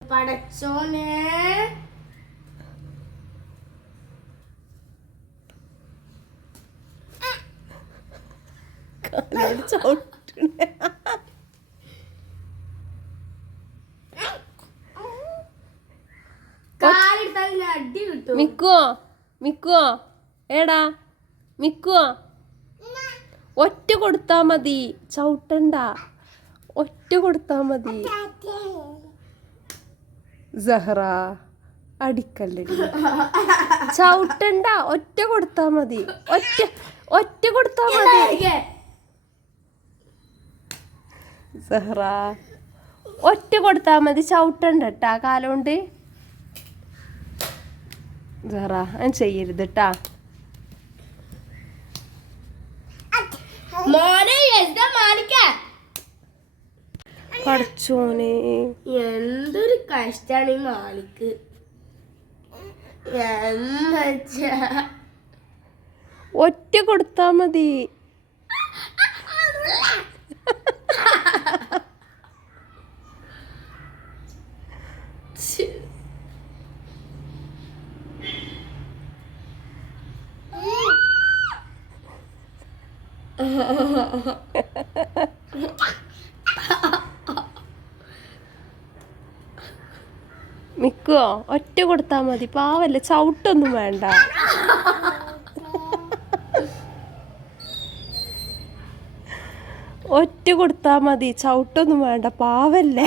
പടച്ചോനെ മിക്കുവോ മിക്കുവോ ഏടാ മിക്കുവോ ഒറ്റ കൊടുത്താ മതി ചവിട്ടണ്ട ഒറ്റ കൊടുത്താ മതി സഹറ അടിക്കല്ലടി ചവിട്ടണ്ട ഒറ്റ കൊടുത്താ മതി ഒറ്റ ഒറ്റ കൊടുത്താ മതി സഹറ ഒറ്റ കൊടുത്താ മതി ചവിട്ടണ്ട ട്ടാ കാലോണ്ട് സഹറ ഞാൻ ചെയ്യരുത് ട്ടാ പഠിച്ചോനെ എന്തൊരു കഷ്ടാണ് ഈ മാലിക്ക് ഒറ്റ കൊടുത്താ മതി മിക്കുവോ ഒറ്റ കൊടുത്താ മതി പാവല്ലേ ചവിട്ടൊന്നും വേണ്ട ഒറ്റ കൊടുത്താ മതി ചവിട്ടൊന്നും വേണ്ട പാവല്ലേ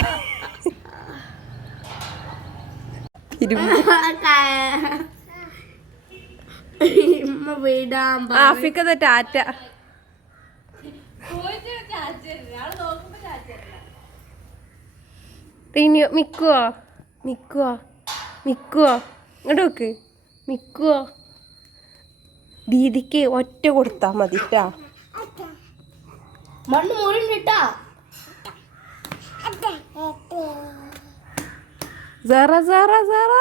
ആഫിക്കത് ടാറ്റ മിക്കുവോ മിക്കുവോ മിക്കുവോ ഇങ്ങോട്ട് നോക്ക് മിക്കുവോ ദീദിക്ക് ഒറ്റ കൊടുത്താ മതി ട്ടാ മണ്ണ് മുറിഞ്ഞിട്ടാ സറ സറ സറ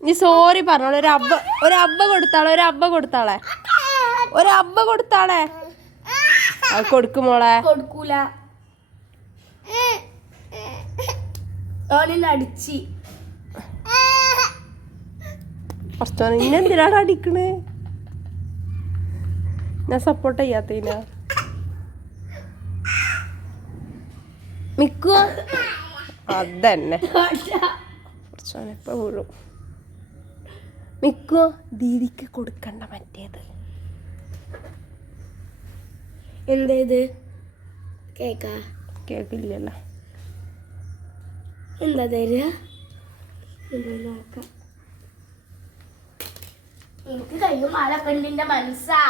നീ സോറി പറഞ്ഞോളൂ ഒരു അബ്ബ കൊടുത്താളെ ഒരു അബ്ബ കൊടുത്താളെ അത് കൊടുക്കുമോളെ കൊടുക്കൂല അടിച്ച് ഇന്നെന്തിനാണ് അടിക്കണേ ഞാൻ സപ്പോർട്ട് ചെയ്യാത്തതിനാ മിക്കോ അതന്നെ ഇപ്പൊ വീഴും മിക്കോ ദീദിക്ക് കൊടുക്കണ്ട മറ്റേത് എന്തേത് കേക്കില്ലല്ലോ എന്താ തരിക എനിക്ക് കഴിയും ആളെ പെണ്ണിന്റെ മനസ്സാ